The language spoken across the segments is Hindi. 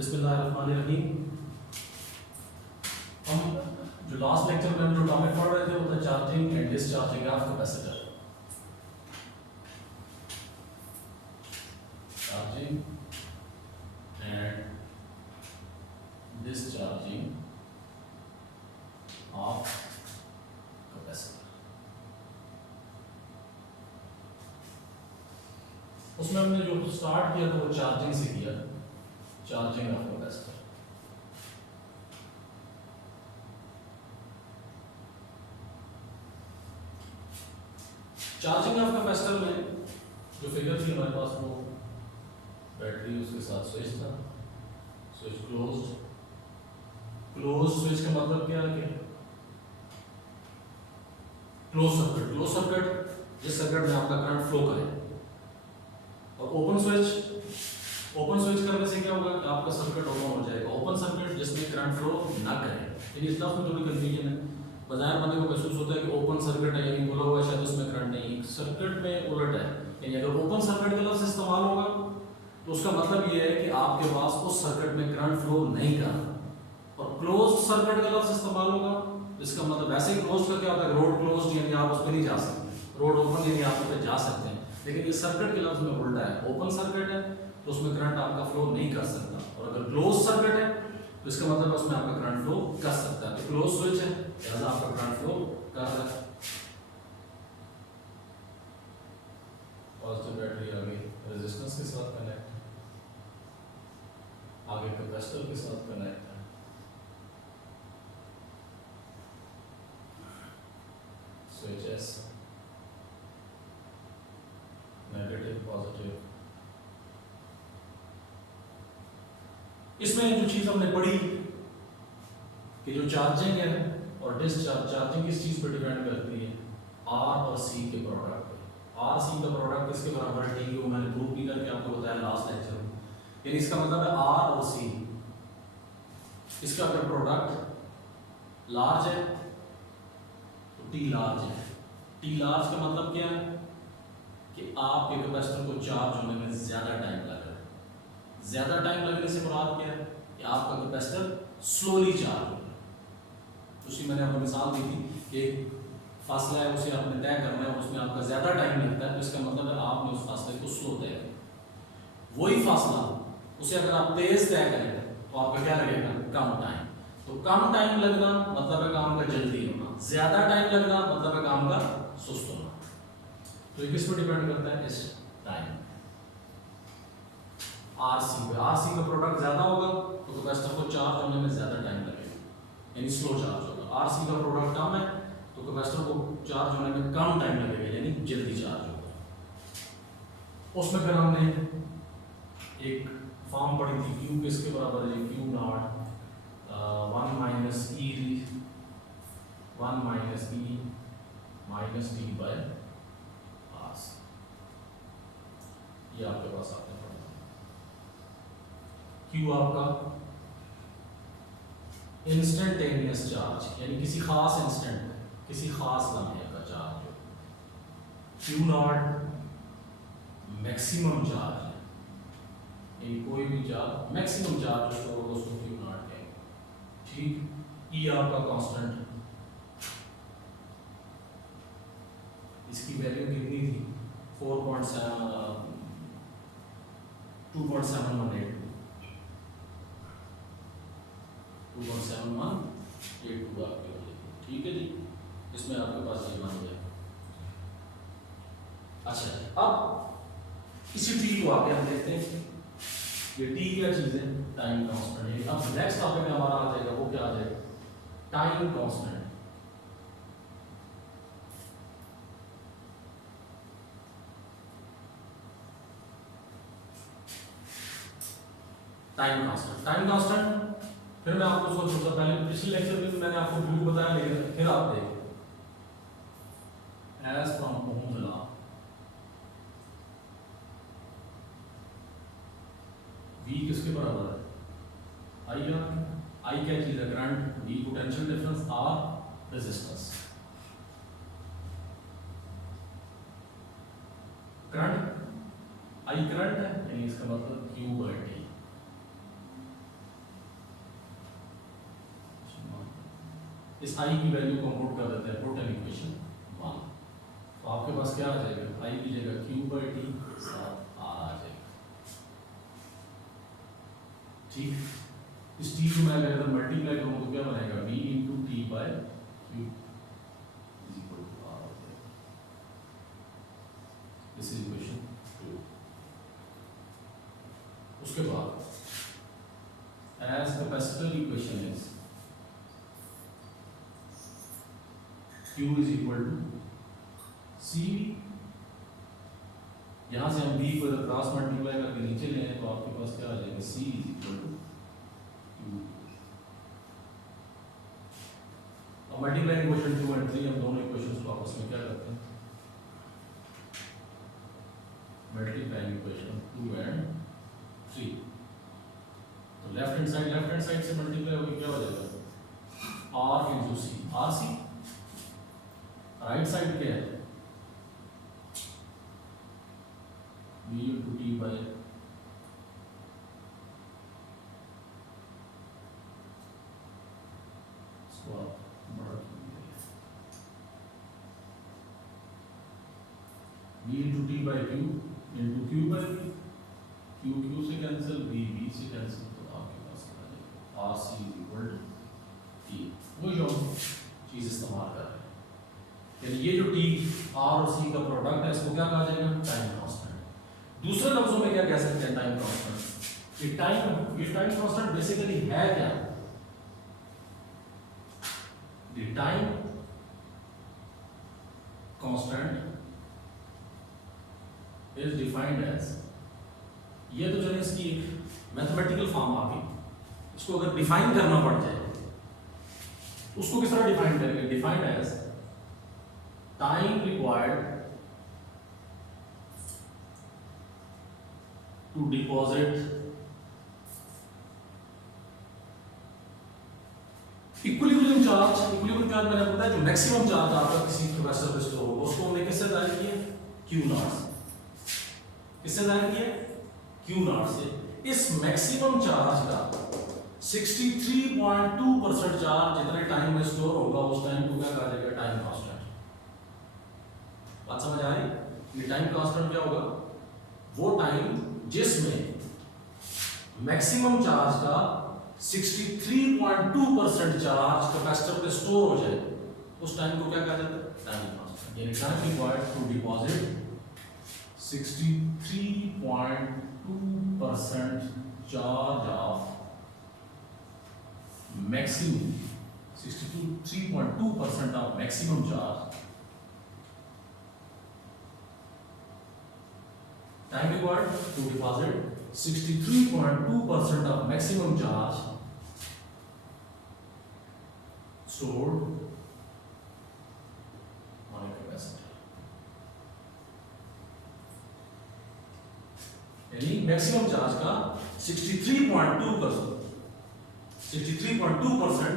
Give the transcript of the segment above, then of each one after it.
बिस्मिल्लाहिर्रहमानिर्रहीम। हम जो लास्ट लेक्चर में हम जो टॉपिक पढ़ रहे थे वो था charging and discharging of capacitor. Charging and discharging of capacitor. उसमें हमने जो स्टार्ट किया था वो चार्जिंग से किया, charging of capacitor. Charging of capacitor में जो फिगर थी हमारे पास वो बैटरी, उसके साथ स्विच था, स्विच क्लोज्ड। क्लोज स्विच का मतलब क्या है कि क्लोज सर्किट, क्लोज सर्किट जिस सर्किट में आपका करंट फ्लो करे। और ओपन स्विच, ओपन स्विच करने से क्या होगा कि आपका सर्किट ओपन हो जाएगा। ओपन सर्किट जिसमें करंट फ्लो ना करे। लेकिन इस तरह में थोड़ी कंफ्यूजन है, बाजार बंदे को महसूस होता है कि ओपन सर्किट है यानी बोला हुआ शायद उसमें करंट नहीं। सर्किट में उलट है, यानी अगर ओपन सर्किट का लफ्ज इस्तेमाल होगा तो उसका मतलब ये है कि आपके पास उस सर्किट में करंट फ्लो नहीं कर रहा। और क्लोज्ड सर्किट का लफ्ज इस्तेमाल होगा, इसका मतलब वैसे ही क्लोज्ड का क्या होता है, रोड क्लोज्ड यानी आप उस पर नहीं जा सकते, रोड ओपन यानी आप उस पर जा सकते हैं। लेकिन ये सर्किट के लफ्ज में उल्टा है, ओपन सर्किट है तो उसमें करंट आपका फ्लो नहीं कर सकता, और अगर क्लोज सर्किट है तो इसका मतलब उसमें आपका करंट फ्लो कर सकता है। तो क्लोज स्विच है लिहाजा आपका करंट फ्लो कर रहा है। पॉजिटिव बैटरी आगे रेजिस्टेंस के साथ कनेक्ट है, आगे कैपेसिटर के साथ कनेक्ट है। Switch S negative positive. इसमें जो चीज हमने पढ़ी कि जो चार्जिंग है और डिस्चार्ज, चार्जिंग किस चीज पर डिपेंड करती है, आर और सी के प्रोडक्ट पे। आर सी का प्रोडक्ट किसके बराबर है, टी को मैंने प्रूव भी करके आपको बताया लास्ट लेक्चर में। यानी इसका मतलब है आर और सी, इसका अगर प्रोडक्ट लार्ज है तो टी लार्ज है। टी लार्ज का मतलब क्या है कि आपके कैपेसिटर को चार्ज होने में ज्यादा टाइम लग रहा है। ज्यादा टाइम लगने से मुराद क्या है कि आपका कैपेसिटर स्लोली चार्ज हो रहा है। उसकी मैंने आपको मिसाल दी थी कि एक फासला है उसे आपने तय करना है, उसमें आपका ज्यादा टाइम लगता है तो इसका मतलब है आपने उस फासले को स्लो तय किया। वही फासला उसे अगर आप तेज तय करेंगे तो आपका क्या लगेगा, कम टाइम। तो कम टाइम लगना मतलब है काम का जल्दी होना, ज्यादा टाइम लगना मतलब है काम का सुस्त होना। तो ये किस पर डिपेंड करता है, इस टाइम। आरसी पे, आरसी का प्रोडक्ट ज्यादा होगा तो कैपेसिटर को चार्ज होने में ज्यादा टाइम लगेगा, यानी स्लो चार्ज होगा। आरसी का प्रोडक्ट कम है तो कैपेसिटर को चार्ज होने में कम टाइम लगेगा, यानी जल्दी चार्ज होगा। उसमें फिर हमने एक फॉर्म पढ़ी थी, क्यू किसके बराबर है, Q not 1 minus e minus t by R. ये आपके पास आपने पढ़ा। क्यू आपका इंस्टेंटेनियस चार्ज, यानी किसी खास इंस्टेंट में, किसी खास लम्हे का चार्ज हो। क्यू नॉट मैक्सिमम चार्ज है, यानी कोई भी चार्ज मैक्सिमम चार्ज जो होगा उसको क्यू नॉट कहेंगे। ठीक। ई आपका कांस्टेंट, इसकी वैल्यू कितनी थी, 2.718 आपके हो। ठीक है जी, इसमें आपके पास ये मान गया। अच्छा, अब इसी टी को आगे हम देखते हैं। ये टी क्या चीज है, टाइम कांस्टेंट है। अब नेक्स्ट टॉपिक में हमारा आ जाएगा, वो क्या आ जाएगा, टाइम कांस्टेंट। टाइम कांस्टेंट फिर मैं आपको सोचूंगा, पहले पिछले लेक्चर में मैंने आपको व्यू बताया, लेकिन फिर आप देखो as from Ohm law. V किसके बराबर है, आई का। आई क्या चीज है, current. V potential difference, R resistance. Current, I current है यानी इसका मतलब Q/T। इस आई की वैल्यू को पुट कर देते हैं, पुट इन इक्वेशन 1। तो आपके पास क्या आ जाएगा, आई की जगह क्यू बाई टी साथ आर आ जाएगा। ठीक, इस टी को मैं अगर मल्टीप्लाई करूँ तो क्या बनेगा, v into t by q is equal to r हो जाएगा। This is equation 2। उसके बाद as capacitor equation is Q is equal to c. यहां से हम B को क्रॉस मल्टीप्लाई करके नीचे ले आए तो आपके पास क्या आ जाएगा, C is equal to Q। अब मल्टीप्लाइंग इक्वेशन 2 और 3 हम दोनों इक्वेशंस को आपस में क्या करते हैं, मल्टीप्लाइंग इक्वेशन 2 एंड 3। तो लेफ्ट हैंड साइड से मल्टीप्लाई होकर क्या हो जाएगा, R into C, R C. Right side क्या है, v into t by square बड़ा v into t by Q into Q by v, Q से कैंसिल, v से कैंसिल, तो आपके पास आ जाएगा R C is equal to t. वही जो चीज इस्तेमाल कर रहे हैं, यानी ये जो टी आर और सी का प्रोडक्ट है इसको क्या कहा जाएगा, टाइम कांस्टेंट। दूसरे लफ्जों में क्या कह सकते हैं, टाइम कांस्टेंट। ये टाइम कांस्टेंट बेसिकली है क्या, the time constant is defined as, ये तो चलिए इसकी एक मैथमेटिकल फॉर्म आ गई, इसको अगर डिफाइन करना पड़ जाए उसको किस तरह डिफाइन करेंगे, defined as time required to deposit equilibrium charge. Equilibrium charge मैंने बताया जो मैक्सिमम चार्ज आपका किसी कैपेसिटर पे स्टोर होगा उसको हमने किससे जाहिर किया, Q नॉट से। किससे जाहिर किया, Q नॉट से। इस मैक्सिमम चार्ज का 63.2% चार्ज जितने टाइम में स्टोर होगा उस टाइम को क्या कहा जाएगा, टाइम कांस्टेंट। बात समझ आ रही, ये टाइम कांस्टेंट क्या होगा, वो टाइम जिसमें मैक्सिमम चार्ज का 63.2% चार्ज कैपेसिटर पे स्टोर हो जाए उस टाइम को क्या कहा जाता है, टाइम कांस्टेंट। यानी time required to deposit 63.2% charge of maximum 63.2% of maximum charge, time required to deposit 63.2% of maximum charge stored on a capacitor। यानी मैक्सिमम चार्ज का 63.2%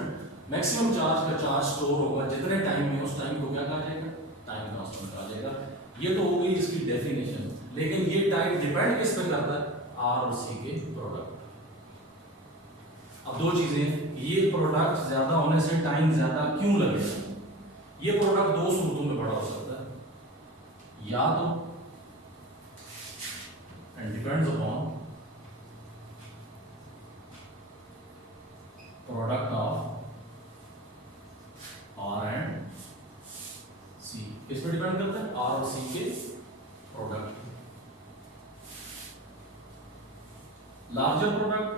मैक्सिमम चार्ज का चार्ज स्टोर होगा जितने टाइम में, उस टाइम को क्या कहा जाएगा, टाइम कांस्टेंट कहा जाएगा। ये तो हो गई इसकी डेफिनेशन, लेकिन ये टाइम डिपेंड किस पे करता है, आर और सी के प्रोडक्ट। अब दो चीजें, ये प्रोडक्ट ज्यादा होने से टाइम ज्यादा क्यों लगेगा, ये प्रोडक्ट दो सूरतों में बड़ा हो सकता है, या तो and depends upon product of R and C. किस पे डिपेंड करता है, आर और सी के product. Larger product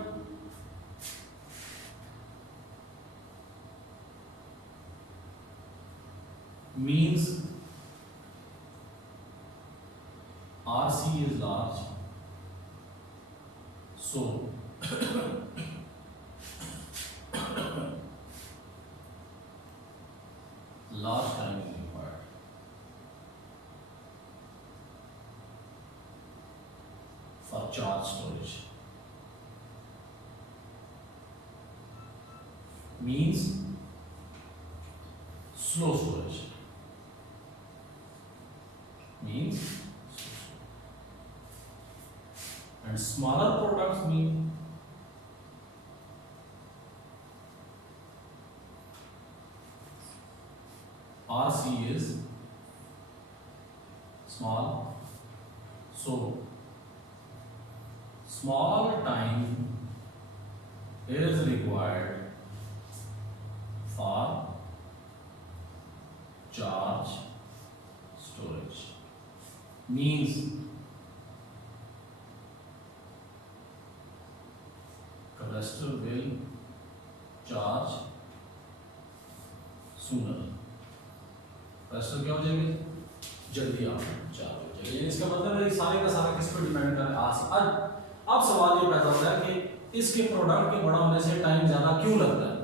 means RC is large, so large time is required for charge storage, means slow storage, means and smaller products mean RC is small, so small time is required for charge storage. Means capacitor will charge sooner. Capacitor क्या हो जाएंगे, जल्दी आप चार्ज हो जाएगा। इसका मतलब है सारे का सारा किस पर डिपेंड कर रहा है, आरसी। अब सवाल ये पैदा होता है कि इसके प्रोडक्ट के बड़ा होने से टाइम ज्यादा क्यों लगता है।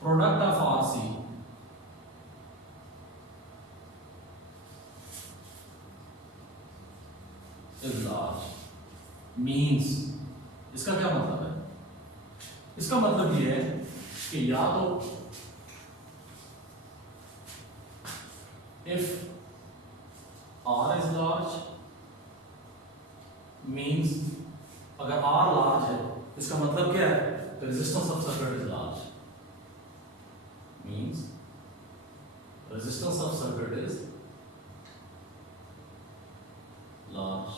Product of RC is large means, इसका क्या मतलब है, इसका मतलब ये है कि या तो if R is large means, अगर R large है इसका मतलब क्या है, the resistance of circuit is large, means resistance of circuit is large,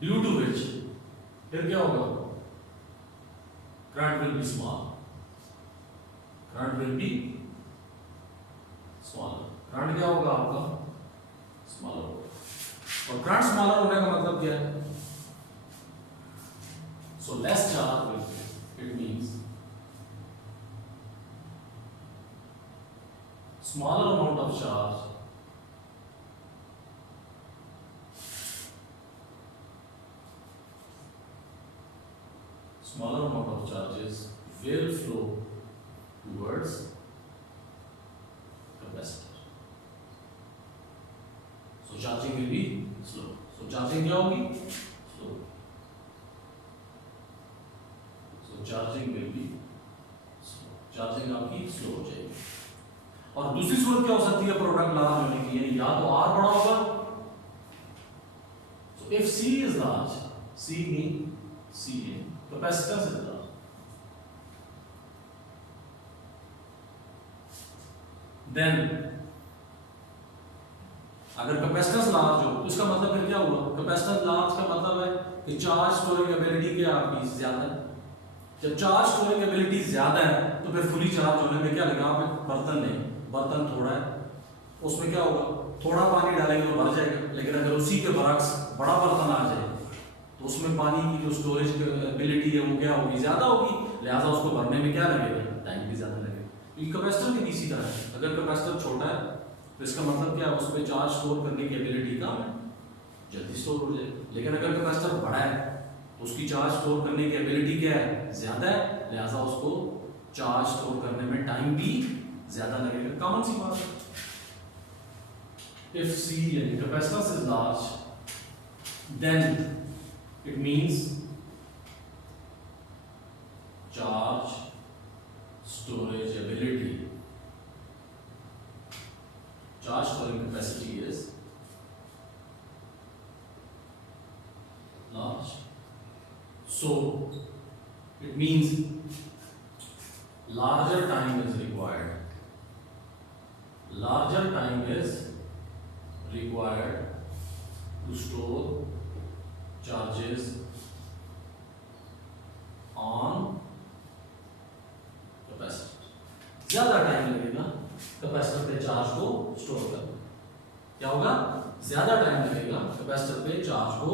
due to which फिर क्या होगा, current will be small, current will be smaller. Current क्या होगा आपका, स्मॉलर होगा। और करंट स्मॉलर होने का मतलब क्या है, so less charge, it means smaller amount of charge smaller amount of charges will flow towards capacitor. So charging will be slow. So charging क्या होगी, slow. So charging will be slow. Charging आपकी slow हो जाएगी। और दूसरी सूरत क्या हो सकती है प्रोडक्ट लार्ज होने की, या तो R बड़ा होगा। So if C is large, C mean CA, capacitance is large. Then अगर कैपेसिटेंस लार्ज हो तो इसका मतलब फिर क्या हुआ, कैपेसिटेंस लार्ज का मतलब है कि चार्ज स्टोरिंग एबिलिटी क्या आपकी ज्यादा है। जब चार्ज स्टोरिंग एबिलिटी ज्यादा है तो फिर फुली चार्ज होने में क्या लगा, आप एक बर्तन लें, बर्तन थोड़ा है उसमें क्या होगा, थोड़ा पानी डालेंगे तो भर जाएगा, लेकिन अगर उसी के बरक्स बड़ा बर्तन आ जाए तो उसमें पानी की जो स्टोरेज एबिलिटी है वो क्या होगी, ज्यादा होगी, लिहाजा उसको भरने में क्या लगेगा, टाइम भी ज्यादा लगेगा। क्योंकि कैपेसिटर भी इसी तरह है, अगर कैपेसिटर छोटा है तो इसका मतलब क्या है, उस पर चार्ज स्टोर करने की एबिलिटी कम है, जल्दी स्टोर हो जाएगा। लेकिन अगर कैपेसिटर बड़ा है तो उसकी चार्ज स्टोर करने की एबिलिटी क्या है, ज्यादा है, लिहाजा उसको चार्ज स्टोर करने में टाइम भी ज्यादा लगेगा। कॉमन सी बात है। If C यानी capacitance is large, then it means charge storage ability, charge storing capacity is large. So it means larger time is required. Larger time is required to store charges on capacitor. ज्यादा टाइम लगेगा कैपेसिटर पे चार्ज को स्टोर करने, क्या होगा, ज्यादा टाइम लगेगा कैपेसिटर पे चार्ज को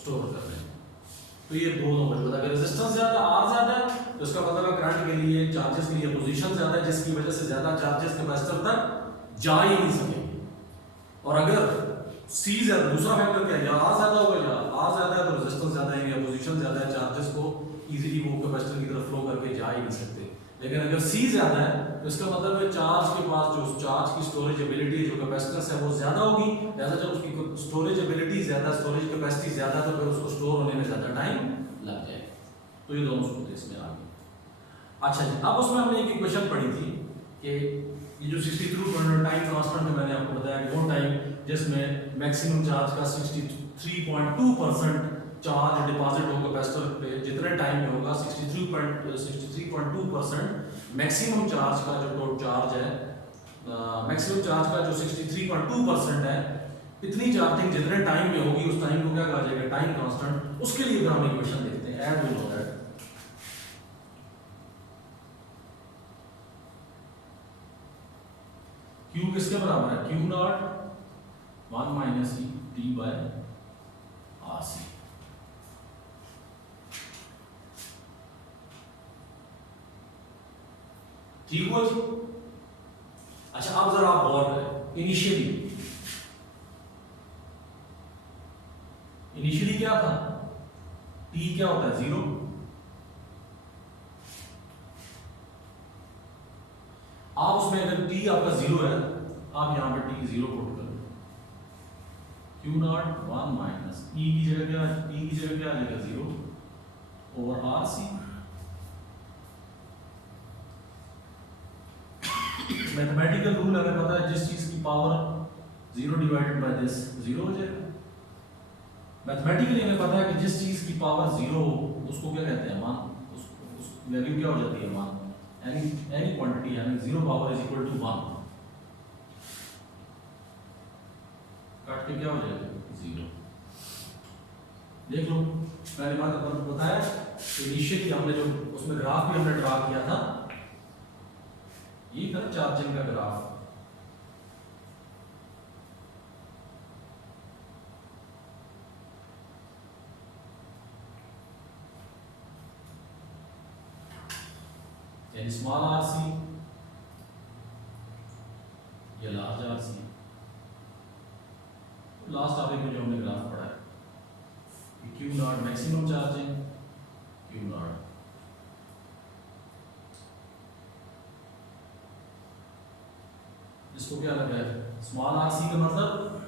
स्टोर करने। तो ये दो नंबर बता, अगर रेजिस्टेंस ज्यादा, आर ज्यादा है तो इसका मतलब है करंट के लिए, चार्जेस के लिए पोजीशन ज्यादा है, जिसकी वजह से ज्यादा चार्जेस कैपेसिटर तक जा ही नहीं सकेंगे। और अगर सी ज्यादा, दूसरा फैक्टर क्या है, या आर ज्यादा होगा, या आर ज्यादा है तो रेजिस्टेंस ज्यादा है, या पोजीशन ज्यादा है, चार्जेस को इजीली वो कैपेसिटर की तरफ फ्लो करके जा ही नहीं सकते। लेकिन अगर सी ज्यादा है तो इसका मतलब है चार्ज के पास जो चार्ज की स्टोरेज एबिलिटी जो कैपेसिटेंस है वो ज्यादा होगी, लिहाजा जब उसकी स्टोरेज एबिलिटी ज्यादा, स्टोरेज कैपेसिटी ज्यादा, तो फिर उसको स्टोर होने में ज्यादा टाइम लग जाएगा। तो ये दोनों सूत्र इसमें आ गए। अच्छा जी, अब उसमें हमने एक इक्वेशन पढ़ी थी कि ये जो 63 टाइम कांस्टेंट में मैंने आपको बताया कि वो टाइम जिसमें मैक्सिमम चार्ज का 63.2% चार्ज डिपॉजिट हो कैपेसिटर पे जितने टाइम में होगा 63.2% मैक्सिमम चार्ज का जो टोटल चार्ज है, मैक्सिमम चार्ज का जो 63.2% है, इतनी चार्जिंग जितने टाइम में होगी उस टाइम को क्या कहा जाएगा, टाइम कांस्टेंट। उसके लिए हम इक्वेशन देखते हैं, and we know that Q किसके बराबर है, Q not 1 minus e t by R C. ठीक हुआ जी। अच्छा अब जरा आप गौर करें, इनिशियली क्या था, टी क्या होता है, 0। आप उसमें अगर टी आपका 0 है, आप यहां पर टी 0 पुट करो, क्यू नॉट 1 माइनस ई की जगह क्या, टी की जगह क्या आ जाएगा 0 over R C. Mathematical rule हमें पता है, जिस चीज की पावर 0 डिवाइडेड बाय दिस 0 हो जाएगा। मैथमेटिकली हमें पता है कि जिस चीज की पावर 0 हो उसको क्या कहते हैं, मान, उस वैल्यू क्या हो जाती है, मान। any quantity having 0 power is equal to 1, काट के क्या हो जाएगा 0। देख लो पहले बात अपन बताया, इनिशियली हमने जो उसमें ग्राफ भी हमने ड्रा किया था, ये था चार्जिंग का ग्राफ। यानी स्मॉल आर सी या large R C. Last topic में जो हमने ग्राफ पढ़ा है, Q not maximum charging, Q not इसको क्या लगा है, स्मॉल आर सी का मतलब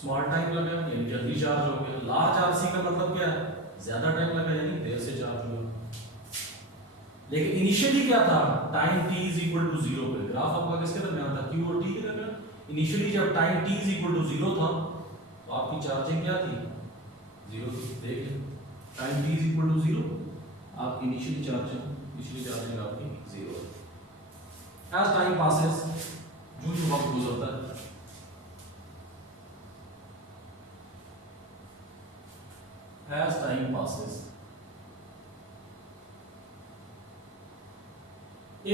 स्मॉल टाइम लगा यानी जल्दी चार्ज हो गया। लार्ज आर सी का मतलब क्या है, ज्यादा टाइम लगा यानी देर से चार्ज हुआ। लेकिन इनिशियली क्या था, time t is equal to 0 पे ग्राफ आपका किसके दरमियान था, q और t के दरमियान। इनिशियली जब time t is equal to 0 था तो आपकी चार्जिंग क्या थी, 0 थी। देखिए time t is equal to 0, आपकी इनिशियली चार्जिंग आपकी 0 है। एज टाइम पासेस, जो जो वक्त गुजरता है, as time passes,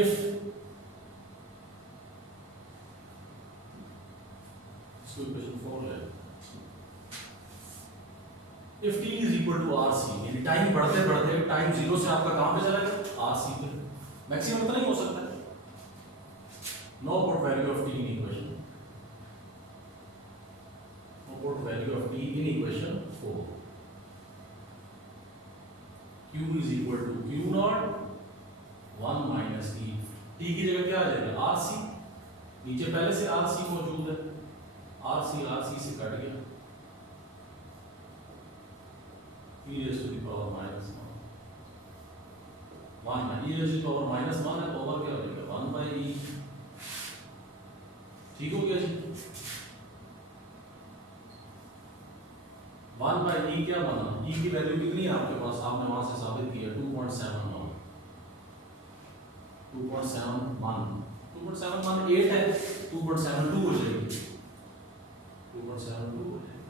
if equation 4 है, if t is equal to rc, यानी टाइम बढ़ते बढ़ते टाइम 0 से आपका कहां पे चला गया, rc पे। मैक्सिमम तो नहीं हो सकता। Know put value of t in equation, know put value of t in equation 4। q is equal to q not 1 minus e, T की जगह क्या आ जाएगा, आर सी। नीचे पहले से आर सी मौजूद है, आर सी से कट गया, e raised to the power minus 1 है, e raised to the power minus 1 है, पावर क्या हो जाएगा 1 by e। ठीक हो गया जी। 1 by e क्या बना, e की वैल्यू कितनी है आपके पास, आपने वहां से साबित किया 2.71, 2.78 है, 2.72 हो जाएगी, 2.72 हो जाएगी।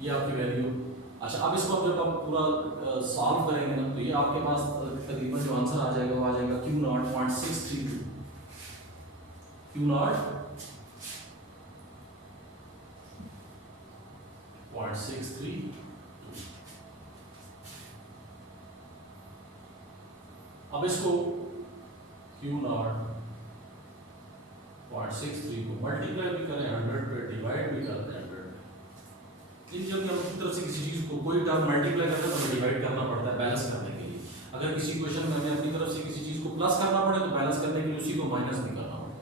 ये आपकी वैल्यू। अच्छा अब इसको जब आप पूरा सॉल्व करेंगे ना, तो ये आपके पास तकरीबन जो आंसर आ जाएगा वो आ जाएगा Q नॉट 0.632, Q नॉट 0.632। अब इसको Q नॉट 0.63 को मल्टीप्लाई भी करें 100 पे, डिवाइड भी करते हैं 100। इन जब हम अपनी तरफ से किसी चीज को कोई टर्म मल्टीप्लाई करते हैं तो हमें डिवाइड करना पड़ता है बैलेंस करने के लिए। अगर किसी क्वेश्चन में हमें अपनी तरफ से किसी चीज को प्लस करना पड़े तो बैलेंस करने के लिए उसी को माइनस भी करना पड़ता है।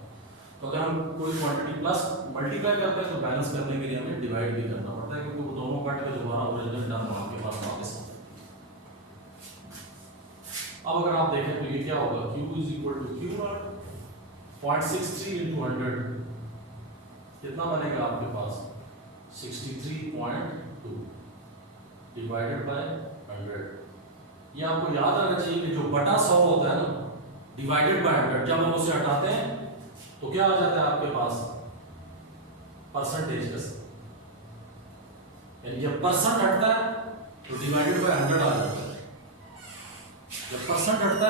तो अगर हम कोई क्वांटिटी प्लस मल्टीप्लाई करते हैं तो बैलेंस करने के लिए हमें डिवाइड भी करना पड़ता है, क्योंकि वो दोनों कट के दोबारा ओरिजिनल टर्म आपके पास वापस आता है। अब अगर आप देखें तो ये क्या होगा, Q is equal to Q not 0.63 into 100 कितना बनेगा आपके पास 63.632 63.2 डिवाइडेड बाय 100। ये आपको याद आना चाहिए कि जो बटा 100 होता है ना डिवाइडेड बाय 100, जब हम उसे हटाते हैं तो क्या आ जाता है आपके पास परसेंटेज का, यानी जब परसेंट हटता है तो डिवाइडेड बाय 100 आ जाता है। जब परसेंट हटता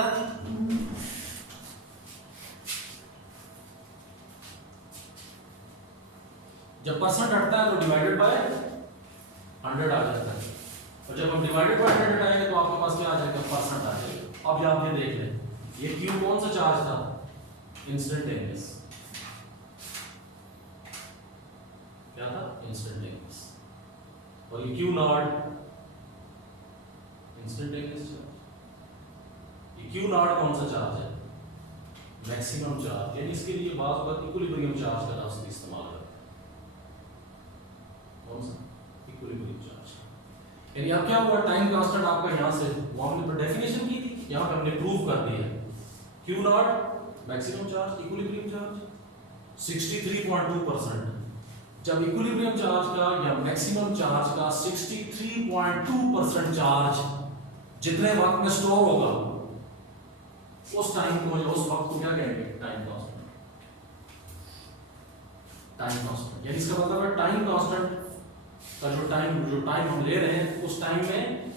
है तो डिवाइडेड बाय 100 आ जाता है, और जब हम डिवाइडेड बाय 100 हटाएंगे तो आपके पास क्या आ जाएगा परसेंट आ जाएगा। अब आप ये देख लें, ये क्यू कौन सा चार्ज था, इंस्टेंटेनियस, क्या था इंस्टेंटेनियस, और ये क्यू नॉट इंस्टेंटेनियस चार्ज। ये क्यू नॉट कौन सा चार्ज है, मैक्सिमम चार्ज, यानी इसके लिए बात बात इक्विलिब्रियम चार्ज का लफ्ज इस्तेमाल करते हैं। कौन सा इक्विलिब्रियम चार्ज, यानी अब क्या हुआ टाइम कांस्टेंट आपका यहां से वो हमने डेफिनेशन की थी, यहां पे हमने प्रूव कर दिया Q not maximum charge equilibrium charge 63.2%। जब इक्विलिब्रियम चार्ज का या मैक्सिमम चार्ज का 63.2% चार्ज जितने वक्त में स्टोर होगा उस टाइम को या उस वक्त को क्या कहेंगे टाइम कांस्टेंट। टाइम कांस्टेंट यानी इसका मतलब है टाइम कांस्टेंट का जो टाइम हम ले रहे हैं उस टाइम में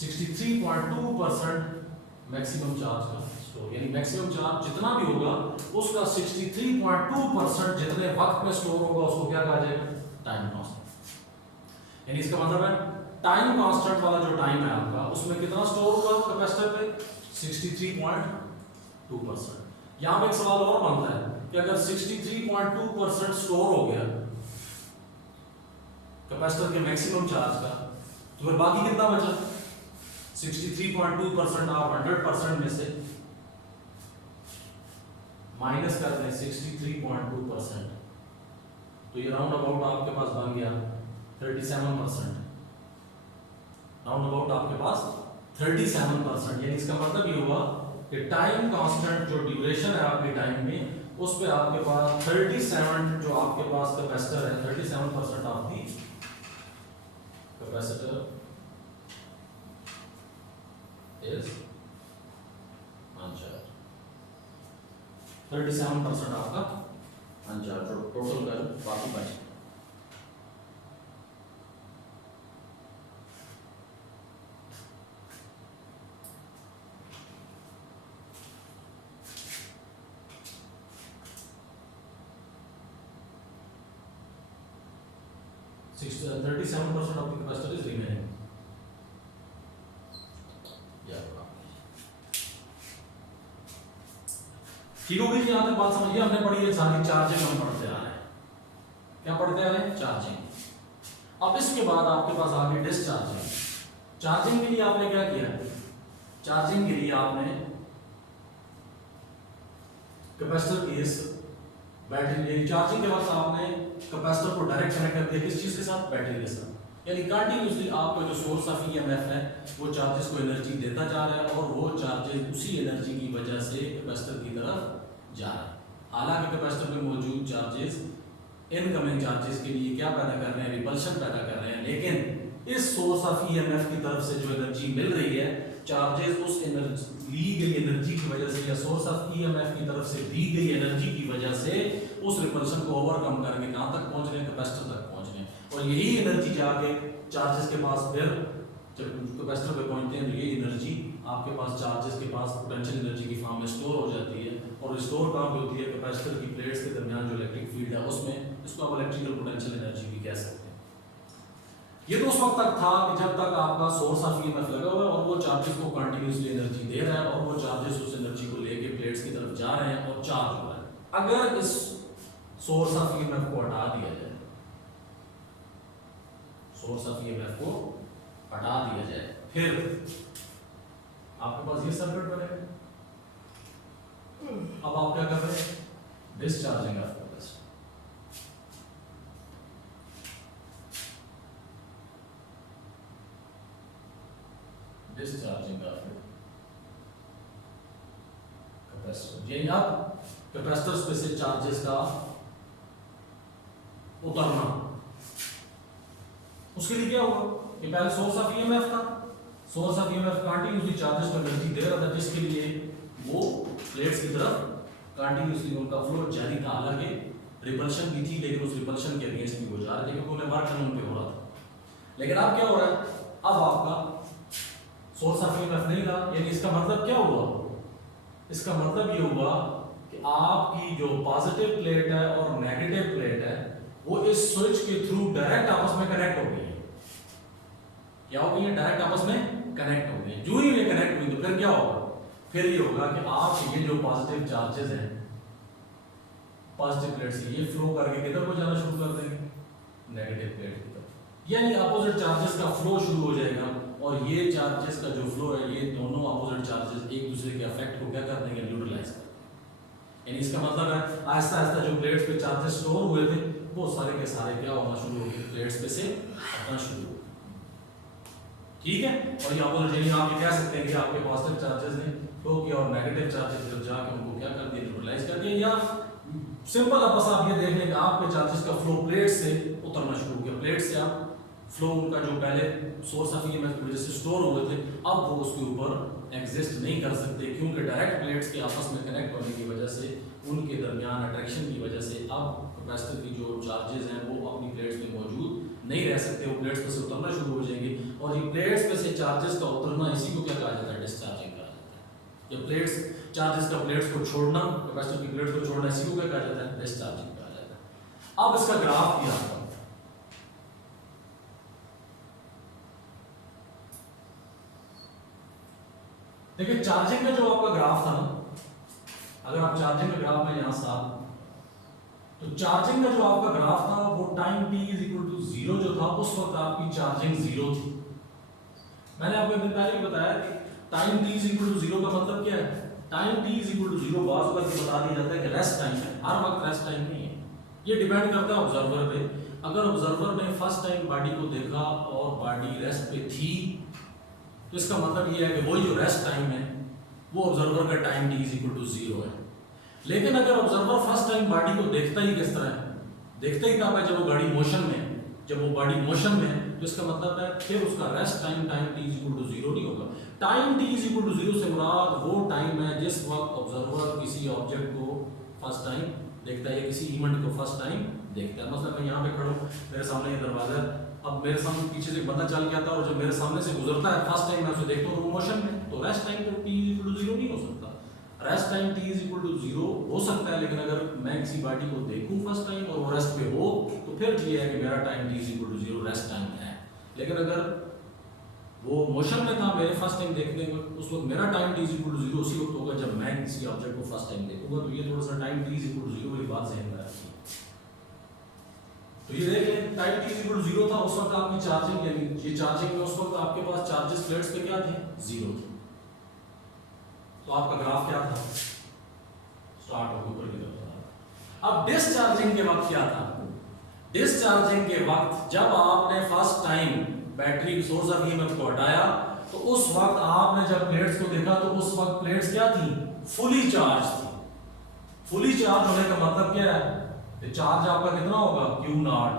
63.2% मैक्सिमम चार्ज का स्टोर, यानी मैक्सिमम चार्ज जितना भी होगा उसका 63.2% जितने वक्त में स्टोर होगा उसको क्या कहा जाएगा टाइम कांस्टेंट। यानी इसका मतलब है टाइम कांस्टेंट वाला जो टाइम है आपका उसमें कितना स्टोर होगा कैपेसिटर पे 63.2%। यहां पे एक सवाल और बनता है कि अगर 63.2% स्टोर हो गया कैपेसिटर के मैक्सिमम चार्ज का तो फिर बाकी कितना बचा 63.2% आप 100% में से माइनस कर दें 63.2%, तो ये राउंड अबाउट आपके पास बन गया 37%। राउंड अबाउट आपके पास 37%, यानी इसका मतलब ये हुआ कि टाइम कांस्टेंट जो ड्यूरेशन है आपके टाइम में उस पे आपके पास 37 जो आपके पास कैपेसिटर है 37% ऑफ दी कैपेसिटर इज अनचार्ज। 37% आपका अनचार्ज, जो टोटल कर बाकी बच 37% of the capacitor is remaining. ठीक हो गई यहाँ तक बात समझिए, हमने पढ़ी है सारी चार्जिंग हम पढ़ते आ रहे हैं। क्या पढ़ते आ रहे हैं चार्जिंग। अब इसके बाद आपके पास आ गई डिस्चार्जिंग। चार्जिंग के लिए आपने क्या किया, चार्जिंग के लिए आपने कैपेसिटर की इस बैटरी चार्जिंग के वक्त आपने कैपेसिटर को डायरेक्ट कनेक्ट कर दिया किस चीज के साथ, बैटरी के साथ। यानी कंटिन्यूसली आपका जो सोर्स ऑफ ईएमएफ है वो चार्जेस को एनर्जी देता जा रहा है और वो चार्जेस उसी एनर्जी की वजह से कैपेसिटर की तरफ जा रहा है। हालांकि कैपेसिटर में मौजूद चार्जेस इनकमिंग चार्जेस के लिए क्या पैदा कर रहे हैं, रिपल्शन पैदा कर रहे हैं, लेकिन इस सोर्स ऑफ ईएमएफ की तरफ से जो एनर्जी मिल रही है, चार्जेस उस एनर्जी ली गई एनर्जी की वजह से या सोर्स ऑफ ईएमएफ की तरफ से दी गई एनर्जी की वजह से उस रिपल्शन को ओवरकम करके कहां तक पहुंच रहे हैं, कैपेसिटर तक पहुंच रहे हैं। और यही एनर्जी जाके चार्जेस के पास फिर जब कैपेसिटर पे पहुंचते हैं तो ये एनर्जी आपके पास चार्जेस के पास पोटेंशियल एनर्जी की फॉर्म में स्टोर हो जाती है। और स्टोर कहाँ पे होती है, कैपेसिटर की प्लेट्स के दरमियान जो इलेक्ट्रिक फील्ड है उसमें, इसको आप इलेक्ट्रिकल पोटेंशियल एनर्जी भी कह सकते हैं। ये तो उस वक्त तक था कि जब तक आपका सोर्स ऑफ ईएमएफ लगा हुआ है और वो चार्जेस को कंटिन्यूसली एनर्जी दे रहा है और वो चार्जेस उस एनर्जी को लेके प्लेट्स की तरफ जा रहे हैं और चार्ज हो रहा है। अगर इस सोर्स ऑफ ईएमएफ को हटा दिया जाए, सोर्स ऑफ ईएमएफ को हटा दिया जाए, फिर आपके पास ये सर्किट बनेगा। अब आप क्या कर रहे हैं, discharging of capacitor. Discharging of capacitor, ये आप कैपेसिटर्स पे से चार्जेस का उतरना, उसके लिए क्या हुआ कि पहले सोर्स ऑफ ईएमएफ था, source of EMF continuously charges को एनर्जी दे रहा था, जिसके लिए वो प्लेट्स की तरफ कंटिन्यूसली उनका फ्लो जारी था। हालांकि रिपल्शन भी थी, लेकिन उस रिपल्शन के अगेंस्ट भी वो जा रहे थे क्योंकि उन्हें वर्क डन पे हो रहा था। लेकिन अब क्या हो रहा है, अब आपका सोर्स ऑफ ईएमएफ नहीं रहा, यानी इसका मतलब क्या हुआ, इसका मतलब ये हुआ कि आपकी जो पॉजिटिव प्लेट है और नेगेटिव प्लेट है वो इस स्विच के थ्रू डायरेक्ट आपस में कनेक्ट हो गई है। क्या हो गई है, डायरेक्ट आपस में कनेक्ट हो गई है। जो ही ये कनेक्ट हुई तो फिर क्या होगा, फिर ये होगा कि आप ये जो पॉजिटिव चार्जेस हैं पॉजिटिव प्लेट से ये फ्लो करके किधर को जाना शुरू कर देंगे, नेगेटिव प्लेट की तरफ, यानी अपोजिट चार्जेस का फ्लो शुरू हो जाएगा। और ये चार्जेस का जो फ्लो है, ये दोनों अपोजिट चार्जेस एक दूसरे के इफेक्ट को क्या कर देंगे, न्यूट्रलाइज कर देंगे। यानी इसका मतलब है आहिस्ता आहिस्ता जो प्लेट्स पे चार्जेस स्टोर हुए थे वो सारे के सारे क्या होना शुरू हो गए, प्लेट्स पे से हटना शुरू हो गए। ठीक है, और ये अपोजिट, यानी आप ये कह सकते हैं कि आपके पॉजिटिव चार्जेस ने फ्लो किया और नेगेटिव चार्जेस जो जाके उनको क्या कर दिया, न्यूट्रलाइज कर दिया। या सिंपल अब बस आप ये देख लें कि आपके चार्जेस का फ्लो प्लेट से उतरना शुरू हो गया, प्लेट से आप फ्लो उनका जो पहले सोर्स ऑफ ईएमएफ की वजह से स्टोर हुए थे अब वो उसके ऊपर एग्जिस्ट नहीं कर सकते, क्योंकि डायरेक्ट प्लेट्स के आपस में कनेक्ट होने की वजह से उनके दरमियान अट्रैक्शन की वजह से अब कैपेसिटर की जो चार्जेस हैं वो अपनी प्लेट्स में मौजूद नहीं रह सकते, वो प्लेट्स पे से उतरना शुरू हो जाएंगे। और ये प्लेट्स पे से चार्जेस का उतरना, इसी को क्या कहा जाता है, डिस्चार्जिंग कहा जाता है। जब प्लेट्स चार्जेस का प्लेट्स को छोड़ना, कैपेसिटर की प्लेट्स को छोड़ना, इसी को क्या कहा जाता है, डिस्चार्जिंग कहा जाता है। अब इसका ग्राफ दिया था, देखिए चार्जिंग का जो आपका ग्राफ था ना, अगर आप चार्जिंग का ग्राफ में यहां साथ, तो चार्जिंग का जो आपका ग्राफ था वो time t is equal to 0 जो था उस वक्त आपकी चार्जिंग 0 थी। मैंने आपको एक दिन पहले भी बताया कि time t is equal to 0 का मतलब क्या है, time t is equal to 0 बात वक्त बता दिया जाता है कि रेस्ट टाइम है, हर वक्त रेस्ट टाइम नहीं है, ये डिपेंड करता है ऑब्जर्वर पे। अगर ऑब्जर्वर ने फर्स्ट टाइम बॉडी को देखा और बॉडी रेस्ट पे थी तो इसका मतलब ये है कि वही जो रेस्ट टाइम है वो ऑब्जर्वर का time t is equal to 0 है। लेकिन अगर ऑब्जर्वर फर्स्ट टाइम बॉडी को देखता ही किस तरह है, देखता ही कब है, जब वो गाड़ी मोशन में है, जब वो बॉडी मोशन में है, तो इसका मतलब है फिर उसका rest time time t is equal to 0 नहीं होगा। Time t is equal to 0 से मुराद वो टाइम है जिस वक्त ऑब्जर्वर किसी ऑब्जेक्ट को फर्स्ट टाइम देखता है, किसी इवेंट को फर्स्ट टाइम देखता है। मतलब मैं यहाँ पे खड़ा हूँ, मेरे सामने ये दरवाजा, अब मेरे सामने पीछे से बंदा चल के आता है और जब मेरे सामने से गुजरता है फर्स्ट टाइम मैं उसे देखता हूँ वो मोशन में, तो रेस्ट टाइम तो t इज इक्वल टू 0 नहीं हो सकता। Rest time t is equal to 0 हो सकता है, लेकिन अगर मैं किसी बॉडी को देखूं फर्स्ट टाइम और वो रेस्ट पे हो तो फिर ये है कि मेरा time t is equal to 0 rest time है। लेकिन अगर वो मोशन में था मेरे फर्स्ट टाइम देखने में, उस वक्त मेरा time t is equal to 0 उसी वक्त होगा जब मैं किसी ऑब्जेक्ट को फर्स्ट टाइम देखूंगा। तो ये थोड़ा सा time t is equal to 0 वाली बात ज़हन में रखिए। तो ये देख लें time t is equal to 0 था उस वक्त आपकी चार्जिंग, यानी ये चार्जिंग में उस वक्त आपके पास चार्जेस प्लेट्स पे क्या थे, 0 थे। तो आपका ग्राफ क्या था, स्टार्ट होकर ऊपर की तरफ। अब डिस्चार्जिंग के वक्त क्या था, डिस्चार्जिंग के वक्त जब आपने first time battery source of EMF को हटाया तो उस वक्त आपने जब प्लेट्स को देखा तो उस वक्त प्लेट्स क्या थी, फुली चार्ज थी। फुली चार्ज होने का मतलब क्या है, चार्ज आपका कितना होगा, Q0।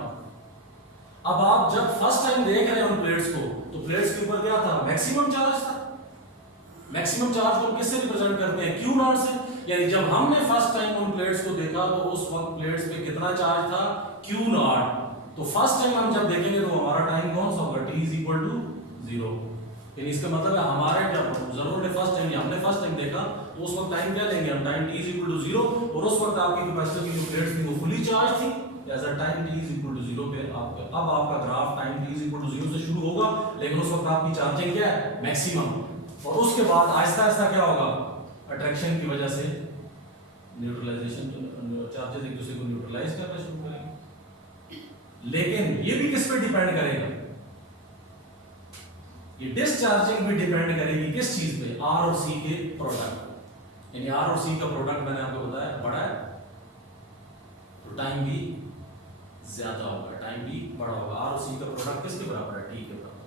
अब आप जब फर्स्ट टाइम देख रहे हैं उन प्लेट्स को तो प्लेट्स के ऊपर क्या था, मैक्सिमम चार्ज था। मैक्सिमम चार्ज को किससे रिप्रेजेंट करते हैं, Q0 से। यानी जब हमने फर्स्ट टाइम उन प्लेट्स को देखा तो उस वक्त प्लेट्स पे कितना चार्ज था, Q0। तो फर्स्ट टाइम हम जब देखेंगे तो हमारा टाइम कौन सा होगा, t इज इक्वल टू 0। यानी इसका मतलब है हमारे जब ऑब्जर्वर ने फर्स्ट टाइम, हमने फर्स्ट टाइम देखा तो उस वक्त टाइम क्या लेंगे हम, time t is equal to 0, और उस वक्त आपकी कैपेसिटर की जो प्लेट्स थी वो फुली चार्ज थी। ऐसा time t is equal to 0 पे आपका अब आपका graph time t is equal to 0 से शुरू होगा, लेकिन उस वक्त आपकी चार्जिंग क्या है, मैक्सिमम। और उसके बाद आहिस्ता आहिस्ता क्या होगा, अट्रैक्शन की वजह से न्यूट्रलाइजेशन, चार्जेस एक दूसरे को न्यूट्रलाइज करना शुरू करेंगे। लेकिन ये भी किस पे डिपेंड करेगा, ये डिस्चार्जिंग भी डिपेंड करेगी किस चीज पे, R और C के प्रोडक्ट। यानी R और C का प्रोडक्ट मैंने आपको बताया बड़ा है तो टाइम भी ज्यादा होगा, टाइम भी बड़ा होगा। R और C का प्रोडक्ट किसके बराबर है, T के बराबर।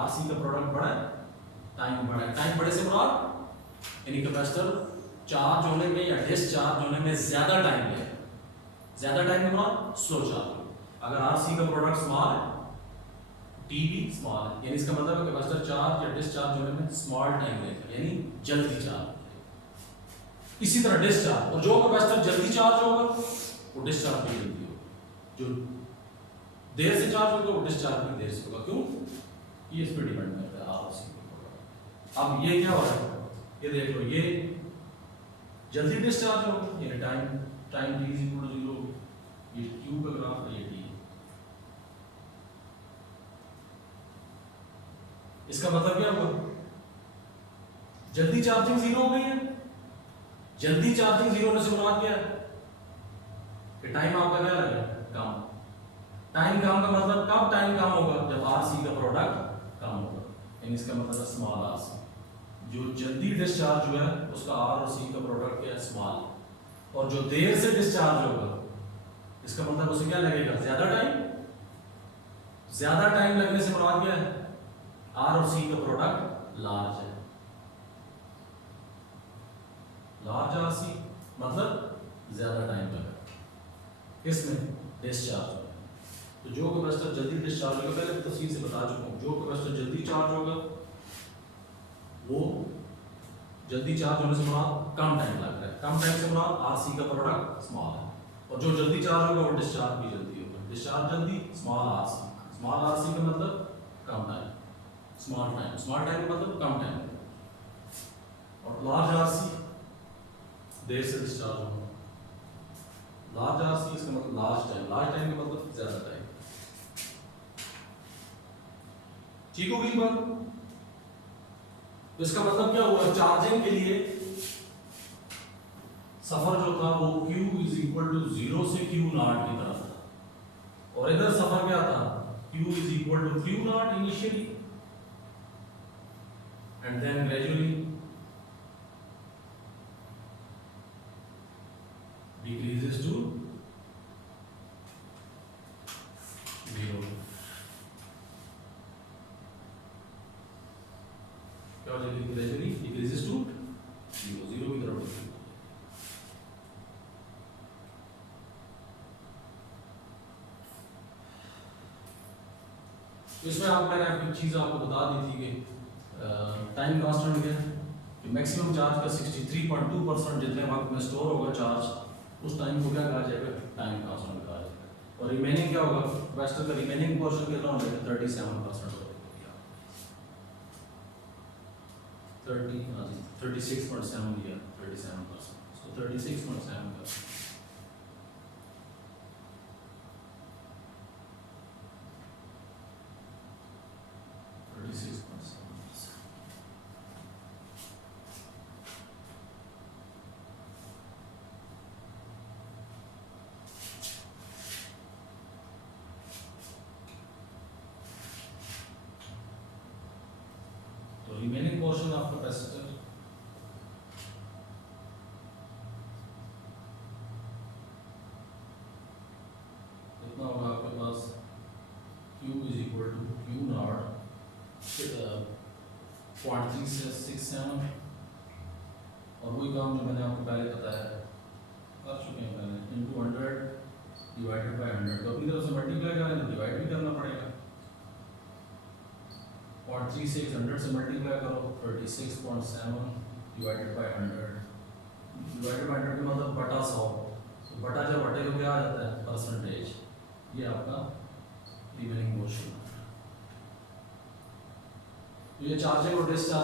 R C का प्रोडक्ट बड़ा है, टाइम बड़ा है। टाइम बड़े से मुराद यानी कैपेसिटर चार्ज होने में या डिस्चार्ज होने में ज्यादा टाइम लेगा। ज्यादा टाइम के मुराद स्लो चार्ज। अगर R C का प्रोडक्ट स्मॉल है टी भी स्मॉल है, यानी इसका मतलब है कैपेसिटर चार्ज या डिस्चार्ज होने में स्मॉल टाइम लेगा, यानी जल्दी चार्ज। इसी तरह डिस्चार्ज, और जो कैपेसिटर जल्दी चार्ज होगा वो डिस्चार्ज भी जल्दी होगा, जो देर से चार्ज होगा वो डिस्चार्ज भी देर से होगा। क्यों? ये इस पर डिपेंड करता है आर सी। अब ये क्या हो रहा है, ये देख लो, ये जल्दी डिस्चार्ज होगा, यानी टाइम t इक्वल टू 0, ये q का ग्राफ है, ये t। इसका मतलब क्या हुआ, जल्दी चार्जिंग 0 हो गई है। जल्दी चार्जिंग 0 होने से मुराद क्या है कि टाइम आपका क्या लगेगा, कम। टाइम कम का मतलब कब टाइम कम होगा, जब आरसी का प्रोडक्ट कम होगा, यानी इसका मतलब स्मॉल आरसी। जो जल्दी डिस्चार्ज हुआ है उसका आर और सी का प्रोडक्ट क्या है, स्मॉल। और जो देर से डिस्चार्ज होगा इसका मतलब उसे क्या लगेगा, ज्यादा टाइम। ज्यादा टाइम लगने से मुराद क्या है, आर और सी का प्रोडक्ट लार्ज है। लार्ज आर सी मतलब ज्यादा टाइम लगा किसमें, डिस्चार्ज में। तो जो कैपेसिटर जल्दी डिस्चार्ज होगा, पहले तफसील से बता चुका हूं, जो कैपेसिटर जल्दी चार्ज होगा वो जल्दी चार्ज होने से मुराद कम टाइम लग रहा है, कम टाइम से मुराद आरसी का प्रोडक्ट स्मॉल है। और जो जल्दी चार्ज होगा वो डिस्चार्ज भी जल्दी होगा, डिस्चार्ज जल्दी, स्मॉल आरसी। स्मॉल आरसी का मतलब कम time, small time, small time का मतलब कम टाइम। और लार्ज आरसी देर से डिस्चार्ज होगा, लार्ज आरसी इसका मतलब लार्ज टाइम, लार्ज टाइम का मतलब ज्यादा टाइम। ठीक होगी बात? तो इसका मतलब क्या हुआ, चार्जिंग के लिए सफर जो था वो Q इज इक्वल टू 0 से Q नॉट की तरफ था, और इधर सफर क्या था, Q is equal to Q not initially and then gradually decreases to 0। क्या हो जाएगी, ग्रेजुअली डिक्रीजेस टू 0, 0 की तरफ। तो इसमें मैंने एक चीज़ आपको बता दी थी कि टाइम कांस्टेंट क्या है, कि मैक्सिमम चार्ज का 63.2% जितने वक्त में स्टोर होगा चार्ज, उस टाइम को क्या कहा जाएगा, टाइम कांस्टेंट कहा जाएगा। और रिमेनिंग क्या होगा, कैपेसिटर का रिमेनिंग पोर्शन कितना हो जाएगा, 37% होगा, 36.7 दिया, 37%, तो 36.7 का 36.7। तो रिमेनिंग पोर्शन ऑफ कैपेसिटर कितना होगा आपके पास, Q is equal to Q not 0.3667, और वही काम जो मैंने आपको पहले बताया कर चुके हैं पहले, इनटू 100 डिवाइडेड बाय 100। तो अपनी तरफ से मल्टीप्लाई करें तो डिवाइड भी करना पड़ेगा, 0.36 100 से मल्टीप्लाई करो, 36.7 डिवाइडेड बाय 100, डिवाइडेड बाय 100 का मतलब बटा 100। तो बटा जब बटे को क्या आ जाता है, परसेंटेज। ये आपका रिमेनिंग पोर्शन। ये चार्जिंग और डिस्चार्ज